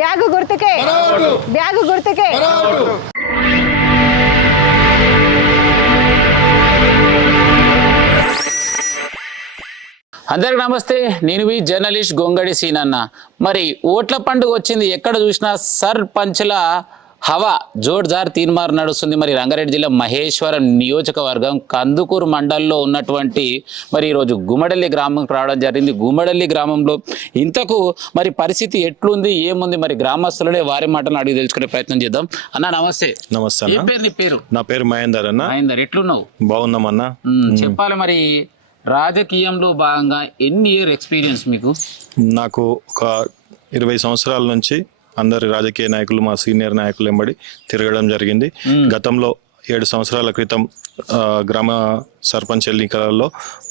Bag గుర్తుకే bag గుర్తుకే. అందరికి నమస్తే. నేను మీ జర్నలిస్ట్ గొంగడి సీనన్న. మరి ఓట్ల పండుగ వచ్చింది. ఎక్కడ చూసినా సర్పంచ్ల హవా జోర్దార్ తీన్మార్ నడుస్తుంది. మరి రంగారెడ్డి జిల్లా మహేశ్వరం నియోజకవర్గం కందుకూరు మండలంలో ఉన్నటువంటి మరి ఈరోజు గుమ్మడల్లి గ్రామంకి రావడం జరిగింది. గుమ్మడల్లి గ్రామంలో ఇంతకు మరి పరిస్థితి ఎట్లుంది, ఏముంది, మరి గ్రామస్తులనే వారి మాటలను అడిగి తెలుసుకునే ప్రయత్నం చేద్దాం. అన్న నమస్తే. నమస్తే. ఏం పేరు నీ పేరు? నా పేరు మహేందర్ అన్న. మహేందర్, ఎట్లున్నావు? బాగున్నామన్నా. చెప్పాలి, మరి రాజకీయంలో భాగంగా ఎన్ని ఇయర్ ఎక్స్పీరియన్స్ మీకు? నాకు ఒక 20 సంవత్సరాల నుంచి అందరి రాజకీయ నాయకులు, మా సీనియర్ నాయకులు వెంబడి తిరగడం జరిగింది. గతంలో 7 సంవత్సరాల క్రితం గ్రామ సర్పంచ్ ఎన్నికలలో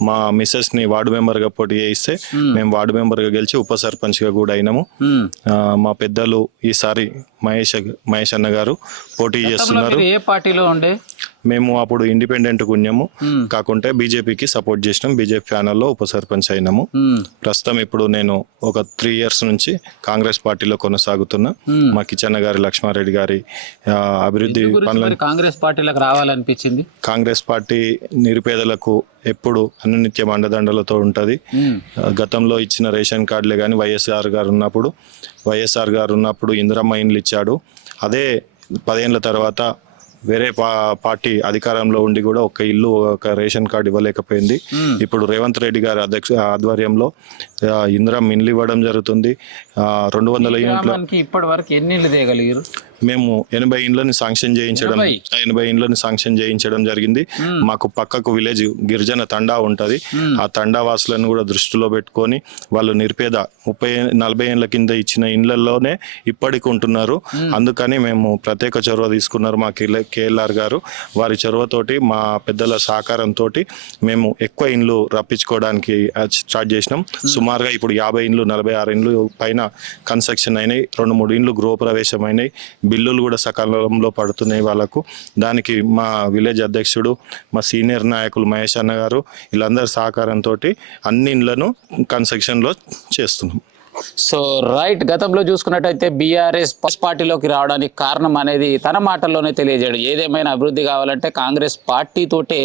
మా మిస్సెస్ని వార్డు మెంబర్గా పోటీ చేయిస్తే మేము వార్డు మెంబర్గా గెలిచి ఉప సర్పంచ్గా కూడా అయినాము. మా పెద్దలు ఈసారి మహేష్ అన్న గారు పోటీ చేస్తున్నారు. ఏ పార్టీలో ఉండే? మేము అప్పుడు ఇండిపెండెంట్గా ఉన్నాము, కాకుంటే బీజేపీకి సపోర్ట్ చేసినాం. బీజేపీ ప్యానల్లో ఉప సర్పంచ్ అయినాము. ప్రస్తుతం ఇప్పుడు నేను ఒక 3 years నుంచి కాంగ్రెస్ పార్టీలో కొనసాగుతున్నా. మా కిచెన్న గారి, లక్ష్మారెడ్డి గారి అభివృద్ధి పనులు కాంగ్రెస్ పార్టీలకు రావాలనిపించింది. కాంగ్రెస్ పార్టీ నిరుపేదలకు ఎప్పుడు అనునిత్యం అండదండలతో ఉంటుంది. గతంలో ఇచ్చిన రేషన్ కార్డులే కానీ వైఎస్ఆర్ గారు ఉన్నప్పుడు ఇందిరమ్మ ఇండ్లు ఇచ్చాడు. అదే 10 ఏళ్ల తర్వాత వేరే పార్టీ అధికారంలో ఉండి కూడా ఒక ఇల్లు, ఒక రేషన్ కార్డు ఇవ్వలేకపోయింది. ఇప్పుడు రేవంత్ రెడ్డి గారి ఆధ్వర్యంలో ఇందిరమ్మ ఇండ్లు ఇవ్వడం జరుగుతుంది. 200 యూనిట్లు. ఇప్పటి వరకు ఎన్ని ఇళ్ళు తేగలిగారు? మేము 80 ఇండ్లని శాంక్షన్ చేయించడం జరిగింది. మాకు పక్కకు విలేజ్ గిరిజన తండా ఉంటుంది. ఆ తండా వాసులను కూడా దృష్టిలో పెట్టుకొని వాళ్ళు నిరుపేద 30-40 ఏళ్ల కింద ఇచ్చిన ఇండ్లలోనే ఇప్పటికి ఉంటున్నారు. అందుకని మేము ప్రత్యేక చొరవ తీసుకున్నారు మా కేఎల్ఆర్ గారు. వారి చొరవతోటి, మా పెద్దల సహకారంతో మేము ఎక్కువ ఇండ్లు రప్పించుకోవడానికి స్టార్ట్ చేసినాం. సుమారుగా ఇప్పుడు 50 ఇండ్లు, 46 ఇండ్లు పైన కన్స్ట్రక్షన్ అయినాయి. 2-3 ఇండ్లు గృహప్రవేశం అయినాయి. బిల్లులు కూడా సకాలంలో పడుతున్నాయి వాళ్ళకు. దానికి మా విలేజ్ అధ్యక్షుడు, మా సీనియర్ నాయకులు మహేష్ అన్న గారు, వీళ్ళందరి సహకారంతో అన్ని ఇండ్లను కన్స్ట్రక్షన్లో చేస్తున్నాం. సో రైట్, గతంలో చూసుకున్నట్టయితే బీఆర్ఎస్ పార్టీలోకి రావడానికి కారణం అనేది తన మాటల్లోనే తెలియజేయడం. ఏదేమైనా అభివృద్ధి కావాలంటే కాంగ్రెస్ పార్టీతోటే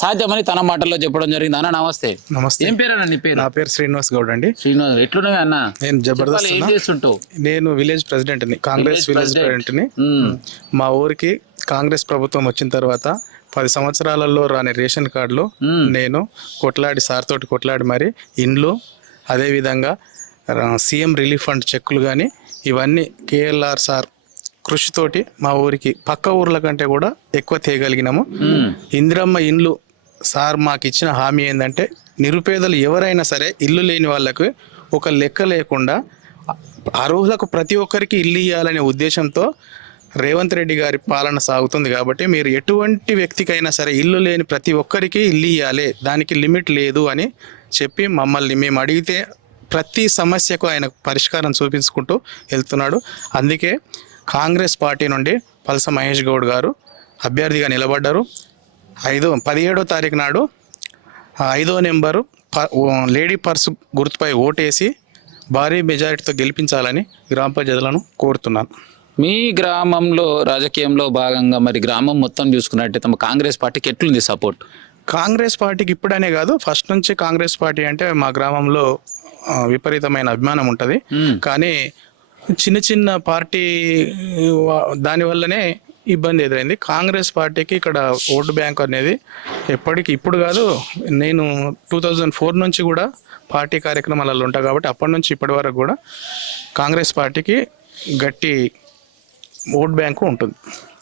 సాధ్యమని తన మాటల్లో చెప్పడం జరిగింది. అన్న నమస్తే. నమస్తే. ఏం పేరు అన్న నీ పేరు? నా పేరు శ్రీనివాస్ గౌడ్ అండి. శ్రీనివాస్, ఎట్లున్నాయి అన్న? నేను జబర్దస్త్. ఏం చేస్తుంటావు? నేను విలేజ్ ప్రెసిడెంట్ని, కాంగ్రెస్ విలేజ్ ప్రెసిడెంట్ని. మా ఊరికి కాంగ్రెస్ ప్రభుత్వం వచ్చిన తర్వాత 10 సంవత్సరాలలో రాని రేషన్ కార్డులు నేను సార్ తోటి కొట్లాడి మరి ఇండ్లు, అదేవిధంగా సీఎం రిలీఫ్ ఫండ్ చెక్కులు కానీ ఇవన్నీ కేఎల్ఆర్ సార్ కృషితోటి మా ఊరికి పక్క ఊర్ల కంటే కూడా ఎక్కువ తేయగలిగినాము. ఇందిరమ్మ ఇండ్లు సార్ మాకు ఇచ్చిన హామీ ఏంటంటే నిరుపేదలు ఎవరైనా సరే ఇల్లు లేని వాళ్ళకు ఒక లెక్క లేకుండా అర్హులకు ప్రతి ఒక్కరికి ఇల్లు ఇవ్వాలనే ఉద్దేశంతో రేవంత్ రెడ్డి గారి పాలన సాగుతుంది. కాబట్టి మీరు ఎటువంటి వ్యక్తికైనా సరే ఇల్లు లేని ప్రతి ఒక్కరికి ఇల్లు ఇవ్వాలి, దానికి లిమిట్ లేదు అని చెప్పి మమ్మల్ని మేము అడిగితే ప్రతి సమస్యకు ఆయన పరిష్కారం చూపించుకుంటూ వెళ్తున్నాడు. అందుకే కాంగ్రెస్ పార్టీ నుండి పల్స మహేష్ గౌడ్ గారు అభ్యర్థిగా నిలబడ్డారు. 17వ తారీఖు నాడు 5వ నెంబరు లేడీ పర్స్ గుర్తుపై ఓటేసి భారీ మెజారిటీతో గెలిపించాలని గ్రామ ప్రజలను కోరుతున్నాను. మీ గ్రామంలో రాజకీయంలో భాగంగా మరి గ్రామం మొత్తం చూసుకున్నట్టే తమ కాంగ్రెస్ పార్టీకి ఎట్లుంది సపోర్ట్? కాంగ్రెస్ పార్టీకి ఇప్పుడనే కాదు, ఫస్ట్ నుంచి కాంగ్రెస్ పార్టీ అంటే మా గ్రామంలో విపరీతమైన అభిమానం ఉంటుంది. కానీ చిన్న చిన్న పార్టీ దానివల్లనే ఇబ్బంది ఎదురైంది. కాంగ్రెస్ పార్టీకి ఇక్కడ ఓటు బ్యాంక్ అనేది ఇప్పుడు కాదు, నేను 2004 నుంచి కూడా పార్టీ కార్యక్రమాలలో ఉంటా కాబట్టి అప్పటి నుంచి ఇప్పటి వరకు కూడా కాంగ్రెస్ పార్టీకి గట్టి ఓట్ బ్యాంకు ఉంటుంది.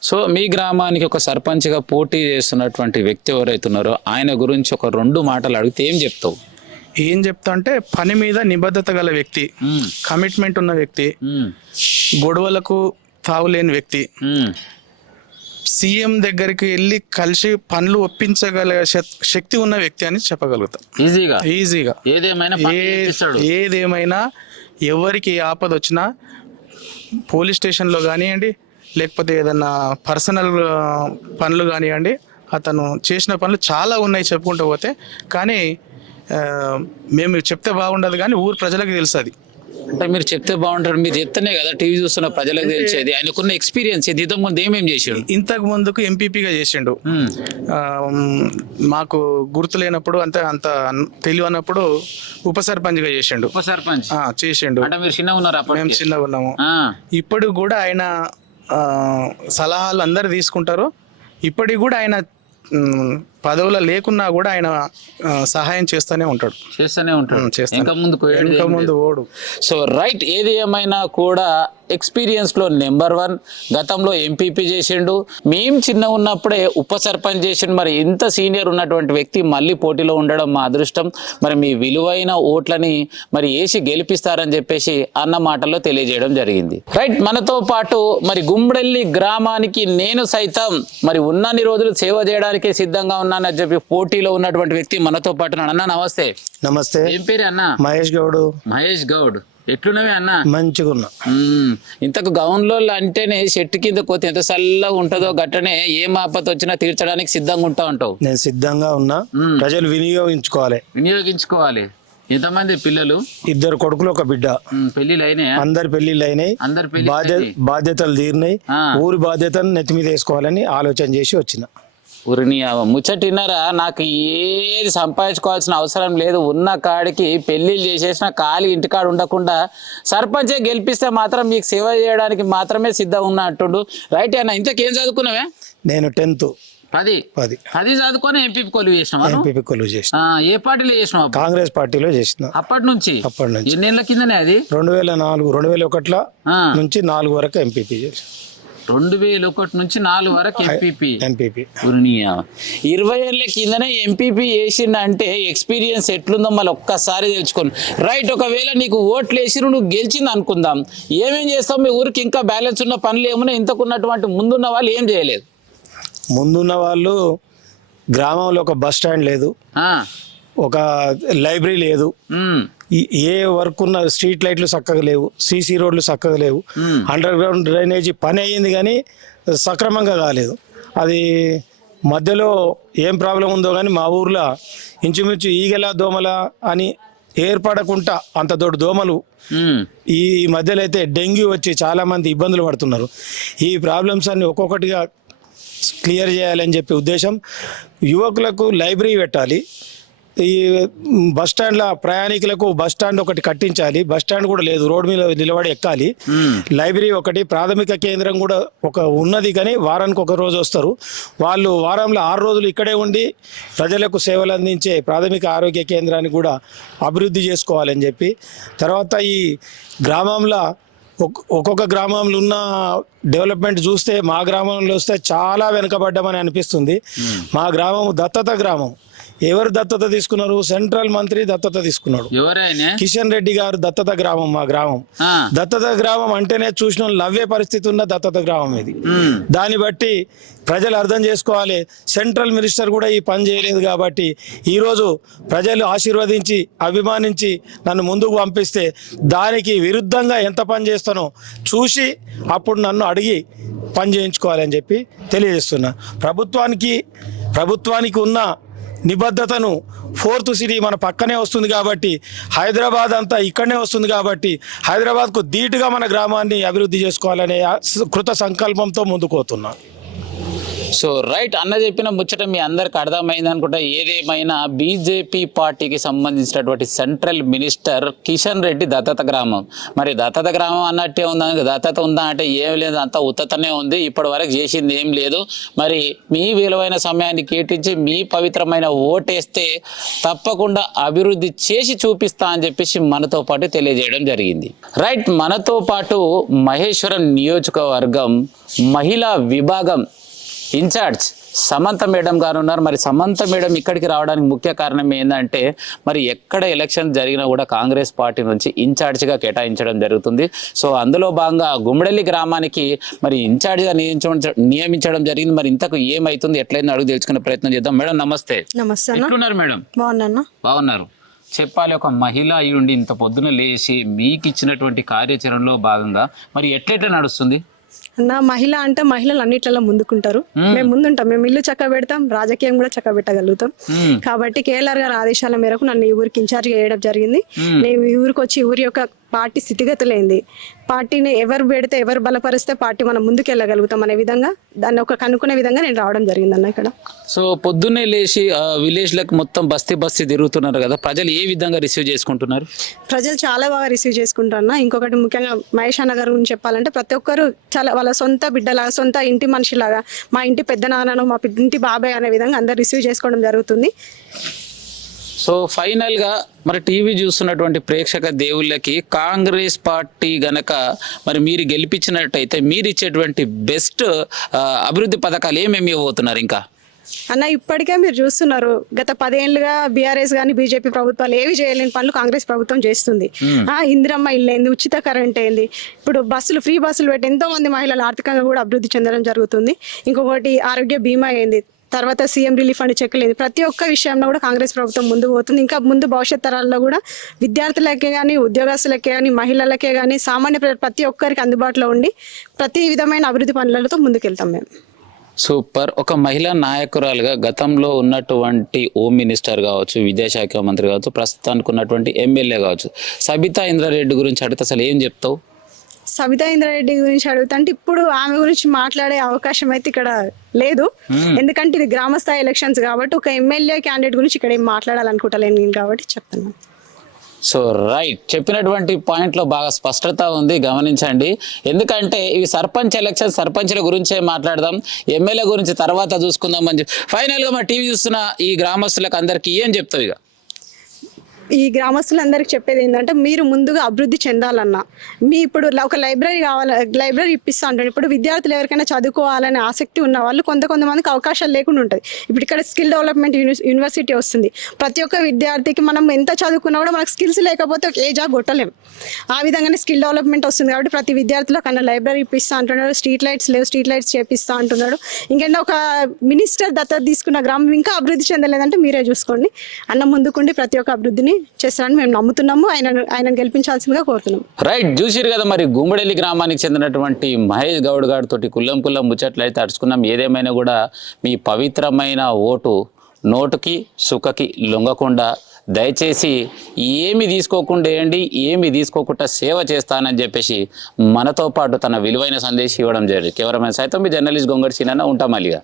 సో మీ గ్రామానికి ఒక సర్పంచ్గా పోటీ చేస్తున్నటువంటి వ్యక్తి ఎవరైతే ఉన్నారో ఆయన గురించి ఒక 2 మాటలు అడిగితే ఏం చెప్తావు? ఏం చెప్తా అంటే పని మీద నిబద్ధత గల వ్యక్తి, కమిట్మెంట్ ఉన్న వ్యక్తి, గొడవలకు తావులేని వ్యక్తి, సీఎం దగ్గరికి వెళ్ళి కలిసి పనులు ఒప్పించగల శక్తి ఉన్న వ్యక్తి అని చెప్పగలుగుతా. ఈజీగా ఏదేమైనా ఎవరికి ఆపద వచ్చినా పోలీస్ స్టేషన్లో కానివ్వండి, లేకపోతే ఏదన్నా పర్సనల్ పనులు కానివ్వండి, అతను చేసిన పనులు చాలా ఉన్నాయి చెప్పుకుంటూ పోతే. కానీ మేము చెప్తే బాగుండదు, కానీ ఊరు ప్రజలకు తెలుసు అది. అంటే మీరు చెప్తే బాగుంటారు, మీరు చెప్తేనే కదా టీవీ చూస్తున్న ప్రజలకు తెలిసేది. ఆయనకున్న ఎక్స్పీరియన్స్ ఇంతకు ముందు ఏమేం చేసాడు? ఇంతకు ముందుకు ఎంపీపీగా చేసిండు. ఆ, మాకు గుర్తు లేనప్పుడు అంత తెలియనప్పుడు ఉప సర్పంచ్గా చేసిండు. ఉప సర్పంచ్ చేసిండు. అంటే మీరు చిన్నగా ఉన్నారు అప్పుడు? మేము చిన్నగా ఉన్నాము. ఇప్పుడు కూడా ఆయన సలహాలు అందరు తీసుకుంటారు. ఇప్పటికి కూడా ఆయన పదవులో లేకున్నా కూడా ఆయన సహాయం చేస్తూనే ఉంటాడు. ఇంకా ముందు ఓడు. సో రైట్, ఏది ఏమైనా కూడా ఎక్స్పీరియన్స్ లో నెంబర్ 1. గతంలో ఎంపీపీ చేసిండు, మేము చిన్న ఉన్నప్పుడే ఉప సర్పంచ్ చేసిండు. మరి ఇంత సీనియర్ ఉన్నటువంటి వ్యక్తి మళ్ళీ పోటీలో ఉండడం మా అదృష్టం. మరి మీ విలువైన ఓట్లని మరి వేసి గెలిపిస్తారని చెప్పేసి అన్న మాటల్లో తెలియజేయడం జరిగింది. రైట్, మనతో పాటు మరి గుమ్మడెల్లి గ్రామానికి నేను సైతం మరి ఉన్నన్ని రోజులు సేవ చేయడానికే సిద్ధంగా ఉన్నానని చెప్పి పోటీలో ఉన్నటువంటి వ్యక్తి మనతో పాటు. అన్న నమస్తే. నమస్తే. ఏం పేరు అన్న? మహేష్ గౌడ్. మహేష్ గౌడ్, ఎట్లున్నవే అన్న? మంచిగా ఉన్నా. ఇంతకు గౌన్లో అంటేనే చెట్టు కింద కోతే ఎంత చల్లగా ఉంటుందో గట్టనే ఏ ఆపద వచ్చినా తీర్చడానికి సిద్ధంగా ఉంటా ఉంటావు. నేను సిద్ధంగా ఉన్నా. ప్రజలు వినియోగించుకోవాలి. ఎంతమంది పిల్లలు? 2 కొడుకులు 1 బిడ్డ. పెళ్లిళ్ళు అయినాయి? అందరి పెళ్లిళ్ళు అయినాయి. బాధ్యతలు తీరినాయి. ఊరి బాధ్యతను నెత్తి మీద వేసుకోవాలని ఆలోచన చేసి వచ్చిన. ఊరిని ముచ్చటిన్నారా? నాకు ఏది సంపాదించుకోవాల్సిన అవసరం లేదు, ఉన్న కాడికి పెళ్లిళ్ళు చేసేసిన ఖాళీ ఇంటికాడ ఉండకుండా సర్పంచే గెలిపిస్తే మాత్రం మీకు సేవ చేయడానికి మాత్రమే సిద్ధం ఉన్నా అంటుండు. రైట్ అన్న, ఇంతకేం చదువుకున్నావే? నేను 10th. 10 చదువుకొని ఎంపీపీ కొలువు చేసిన. ఏ పార్టీలో చేసినావు? కాంగ్రెస్ పార్టీలో చేసిన. అప్పటి నుంచి ఎన్నేళ్ల కిందనే అది? 2001 నుంచి 4 వరకు ఎంపీపీ చేసిన. 2001 నుంచి 4 వరకు ఎంపీపీ. 20 ఏళ్ళ కిందనే ఎంపీపీ చేసిందంటే ఎక్స్పీరియన్స్ ఎట్లుందో మళ్ళీ ఒక్కసారి తెలుసుకోండి. రైట్, ఒకవేళ నీకు ఓట్లు వేసి నువ్వు గెలిచింది అనుకుందాం, ఏమేం చేస్తావు? మీ ఊరికి ఇంకా బ్యాలెన్స్ ఉన్న పనులు ఏమున్నా? ఇంతకున్నటువంటి ముందున్న వాళ్ళు ఏం చేయలేదు. ముందున్న వాళ్ళు గ్రామంలో ఒక బస్ స్టాండ్ లేదు, ఒక లైబ్రరీ లేదు, ఏ వర్క్ ఉన్న స్ట్రీట్ లైట్లు చక్కగా లేవు, సీసీ రోడ్లు చక్కగా లేవు, అండర్ గ్రౌండ్ డ్రైనేజీ పని అయ్యింది కానీ సక్రమంగా కాలేదు. అది మధ్యలో ఏం ప్రాబ్లం ఉందో కానీ మా ఊర్లో ఇంచుమించు ఈగల దోమల అని ఏర్పడకుండా అంత దొడ్డు దోమలు. ఈ మధ్యలో అయితే డెంగ్యూ వచ్చి చాలామంది ఇబ్బందులు పడుతున్నారు. ఈ ప్రాబ్లమ్స్ అన్ని ఒక్కొక్కటిగా క్లియర్ చేయాలని చెప్పి ఉద్దేశం. యువకులకు లైబ్రరీ పెట్టాలి. ఈ బస్ స్టాండ్ల ప్రయాణికులకు బస్ స్టాండ్ ఒకటి కట్టించాలి. బస్ స్టాండ్ కూడా లేదు, రోడ్డు మీద నిలబడి ఎక్కాలి. లైబ్రరీ ఒకటి, ప్రాథమిక కేంద్రం కూడా ఒక ఉన్నది కానీ వారానికి 1 రోజు వస్తారు. వాళ్ళు వారంలో 6 రోజులు ఇక్కడే ఉండి ప్రజలకు సేవలు అందించే ప్రాథమిక ఆరోగ్య కేంద్రాన్ని కూడా అభివృద్ధి చేసుకోవాలని చెప్పి. తర్వాత ఈ గ్రామంలో ఒక్కొక్క గ్రామంలో ఉన్న డెవలప్మెంట్ చూస్తే మా గ్రామంలో వస్తే చాలా వెనుకబడ్డామని అనిపిస్తుంది. మా గ్రామం దత్తత గ్రామం. ఎవరు దత్తత తీసుకున్నారు? సెంట్రల్ మంత్రి దత్తత తీసుకున్నాడు. కిషన్ రెడ్డి గారు దత్తత గ్రామం మా గ్రామం. దత్తత గ్రామం అంటేనే చూసిన నవ్వే పరిస్థితి ఉన్న దత్తత గ్రామం ఇది. దాన్ని బట్టి ప్రజలు అర్థం చేసుకోవాలి. సెంట్రల్ మినిస్టర్ కూడా ఈ పని చేయలేదు కాబట్టి ఈరోజు ప్రజలు ఆశీర్వదించి అభిమానించి నన్ను ముందుకు పంపిస్తే దానికి విరుద్ధంగా ఎంత పని చేస్తానో చూసి అప్పుడు నన్ను అడిగి పని చేయించుకోవాలని చెప్పి తెలియజేస్తున్నా. ప్రభుత్వానికి ఉన్న నిబద్ధతను 4th సిటీ మన పక్కనే వస్తుంది కాబట్టి, హైదరాబాద్ అంతా ఇక్కడనే వస్తుంది కాబట్టి హైదరాబాద్కు ధీటుగా మన గ్రామాన్ని అభివృద్ధి చేసుకోవాలనే కృత సంకల్పంతో ముందుకు పోతున్నా. సో రైట్, అన్న చెప్పిన ముచ్చట మీ అందరికి అర్థమైంది అనుకుంటా. ఏదేమైనా బీజేపీ పార్టీకి సంబంధించినటువంటి సెంట్రల్ మినిస్టర్ కిషన్ రెడ్డి దత్తత గ్రామం. మరి దత్తత గ్రామం అన్నట్టే ఉందా? దత్తత ఉందా అంటే ఏం లేదు, అంతా ఉత్తతనే ఉంది. ఇప్పటి వరకు చేసింది ఏం లేదు. మరి మీ విలువైన సమయాన్ని కేటాయించి మీ పవిత్రమైన ఓటేస్తే తప్పకుండా అభివృద్ధి చేసి చూపిస్తా అని చెప్పేసి మనతో పాటు తెలియజేయడం జరిగింది. రైట్, మనతో పాటు మహేశ్వరం నియోజకవర్గం మహిళా విభాగం ఇన్ఛార్జ్ సమంత మేడం గారు ఉన్నారు. మరి సమంత మేడం ఇక్కడికి రావడానికి ముఖ్య కారణం ఏంటంటే, మరి ఎక్కడ ఎలక్షన్ జరిగినా కూడా కాంగ్రెస్ పార్టీ నుంచి ఇన్ఛార్జ్గా కేటాయించడం జరుగుతుంది. సో అందులో భాగంగా గుమ్మడెల్లి గ్రామానికి మరి ఇన్ఛార్జ్గా నియమించడం జరిగింది. మరి ఇంతకు ఏమైతుంది, ఎట్లయిందో అడుగు తెలుసుకునే ప్రయత్నం చేద్దాం. మేడం నమస్తే. నమస్తే. ఎట్లున్నారు మేడం? బాగున్నారు. చెప్పాలి, ఒక మహిళ అయి ఉండి ఇంత పొద్దున లేచి మీకు ఇచ్చినటువంటి కార్యాచరణలో భాగంగా మరి ఎట్లెట్లా నడుస్తుంది? నా మహిళ అంటే మహిళలు అన్నిట్లలో ముందుకుంటారు. మేము ముందుంటాం. మేము ఇల్లు చక్క పెడతాం, రాజకీయం కూడా చక్క పెట్టగలుగుతాం. కాబట్టి కేఎల్ఆర్ గారి ఆదేశాల మేరకు నన్ను ఈ ఊరికి ఇన్ఛార్జ్ చేయడం జరిగింది. నేను ఈ ఊరికి వచ్చి ఊరి యొక్క పార్టీ స్థితిగతులేంది, పార్టీని ఎవరు పెడితే ఎవరు బలపరిస్తే పార్టీ మనం ముందుకు వెళ్ళగలుగుతాం అనే విధంగా దాన్ని ఒక కనుక్కునే విధంగా నేను రావడం జరిగిందన్న ఇక్కడ. సో పొద్దున్నే లేచి విలేజ్లకు మొత్తం బస్తీ తిరుగుతున్నారు కదా, ప్రజలు ఏ విధంగా రిసీవ్ చేసుకుంటున్నారు? ప్రజలు చాలా బాగా రిసీవ్ చేసుకుంటారన్న. ఇంకొకటి ముఖ్యంగా మహేష్ అన్న గారి గురించి చెప్పాలంటే ప్రతి ఒక్కరు చాలా వాళ్ళ సొంత బిడ్డలాగా, సొంత ఇంటి మనిషిలాగా, మా ఇంటి పెద్ద నాన్నను, మా ఇంటి బాబాయ్ అనే విధంగా అందరు రిసీవ్ చేసుకోవడం జరుగుతుంది. సో ఫైనల్గా మరి టీవీ చూస్తున్నటువంటి ప్రేక్షక దేవుళ్ళకి కాంగ్రెస్ పార్టీ గనక మరి మీరు గెలిపించినట్టయితే మీరు ఇచ్చేటువంటి బెస్ట్ అభివృద్ధి పథకాలు ఏమేమి ఇవ్వబోతున్నారు? ఇంకా అన్న ఇప్పటికే మీరు చూస్తున్నారు, గత 10 ఏళ్ళుగా బీఆర్ఎస్ కానీ బీజేపీ ప్రభుత్వాలు ఏవి చేయలేని పనులు కాంగ్రెస్ ప్రభుత్వం చేస్తుంది. ఇందిరమ్మ ఇల్లు ఏంది, ఉచిత కరెంట్ ఏంది, ఇప్పుడు ఫ్రీ బస్సులు పెట్టి ఎంతో మంది మహిళలు ఆర్థికంగా కూడా అభివృద్ధి చెందడం జరుగుతుంది. ఇంకొకటి ఆరోగ్య బీమా ఏంది, తర్వాత సీఎం రిలీఫ్ ఫండ్ చెక్ లేదు, ప్రతి ఒక్క విషయంలో కూడా కాంగ్రెస్ ప్రభుత్వం ముందుకు పోతుంది. ఇంకా ముందు భవిష్యత్ తరాల్లో కూడా విద్యార్థులకే కానీ, ఉద్యోగస్తులకే కానీ, మహిళలకే కానీ, సామాన్య ప్రతి ఒక్కరికి అందుబాటులో ఉండి ప్రతి విధమైన అభివృద్ధి పనులతో ముందుకెళ్తాం మేము. సూపర్. ఒక మహిళా నాయకురాలుగా గతంలో ఉన్నటువంటి హోమ్ మినిస్టర్ కావచ్చు, విద్యాశాఖ మంత్రి కావచ్చు, ప్రస్తుతానికి ఉన్నటువంటి ఎమ్మెల్యే కావచ్చు, సబితా ఇంద్రారెడ్డి గురించి అడిగితే అసలు ఏం చెప్తావు? సబితా ఇంద్రారెడ్డి గురించి అడుగుతా అంటే ఇప్పుడు ఆమె గురించి మాట్లాడే అవకాశం అయితే ఇక్కడ లేదు. ఎందుకంటే ఇది గ్రామ స్థాయి ఎలక్షన్స్ కాబట్టి ఒక ఎమ్మెల్యే క్యాండిడేట్ గురించి ఇక్కడ ఏం మాట్లాడాలనుకుంటలేను నేను కాబట్టి చెప్తాను. సో రైట్, చెప్పినటువంటి పాయింట్లో బాగా స్పష్టత ఉంది, గమనించండి. ఎందుకంటే ఇవి సర్పంచ్ ఎలక్షన్, సర్పంచ్ల గురించే మాట్లాడదాం, ఎమ్మెల్యే గురించి తర్వాత చూసుకుందాం అని చెప్పి ఫైనల్గా మా టీవీ చూస్తున్న ఈ గ్రామస్తులకు అందరికీ ఏం చెప్తావు? ఇక ఈ గ్రామస్తులందరికీ చెప్పేది ఏంటంటే మీరు ముందుగా అభివృద్ధి చెందాలన్నా ఇప్పుడు ఒక లైబ్రరీ లైబ్రరీ ఇప్పిస్తా ఉంటారు. ఇప్పుడు విద్యార్థులు ఎవరికైనా చదువుకోవాలనే ఆసక్తి ఉన్న వాళ్ళు కొంతమందికి అవకాశాలు లేకుండా ఉంటుంది. ఇప్పుడు ఇక్కడ స్కిల్ డెవలప్మెంట్ యూనివర్సిటీ వస్తుంది. ప్రతి ఒక్క విద్యార్థికి మనం ఎంత చదువుకున్నా కూడా మనకు స్కిల్స్ లేకపోతే ఏ జాబ్ కొట్టలేం. ఆ విధంగానే స్కిల్ డెవలప్మెంట్ వస్తుంది కాబట్టి ప్రతి విద్యార్థులు కన్నా లైబ్రరీ ఇప్పిస్తా అంటున్నాడు. స్ట్రీట్ లైట్స్ లేవు, స్ట్రీట్ లైట్స్ చేపిస్తా అంటున్నాడు. ఇంకేంటో ఒక మినిస్టర్ దత్తత తీసుకున్న గ్రామం ఇంకా అభివృద్ధి చెందలేదంటే మీరే చూసుకోండి. అన్న ముందుకుండి ప్రతి ఒక్క అభివృద్ధిని చేస్తారని మేము నమ్ముతున్నాము. ఆయన గెలిపించాల్సిందిగా కోరుతున్నాం. రైట్, చూసిరు కదా మరి గుమ్మడెల్లి గ్రామానికి చెందినటువంటి మహేష్ గౌడ్ గారితోటి కుల్లం ముచ్చట్లయితే అడుచుకున్నాం. ఏదేమైనా కూడా మీ పవిత్రమైన ఓటు నోటుకి సుఖకి లొంగకుండా దయచేసి ఏమి తీసుకోకుండా వేయండి, ఏమి తీసుకోకుండా సేవ చేస్తానని చెప్పేసి మనతో పాటు తన విలువైన సందేశం ఇవ్వడం జరిగింది. కెమెరామెన్ సైతం మీ జర్నలిస్ట్ గొంగడి సీనన్న ఉంటాం మళ్ళీగా.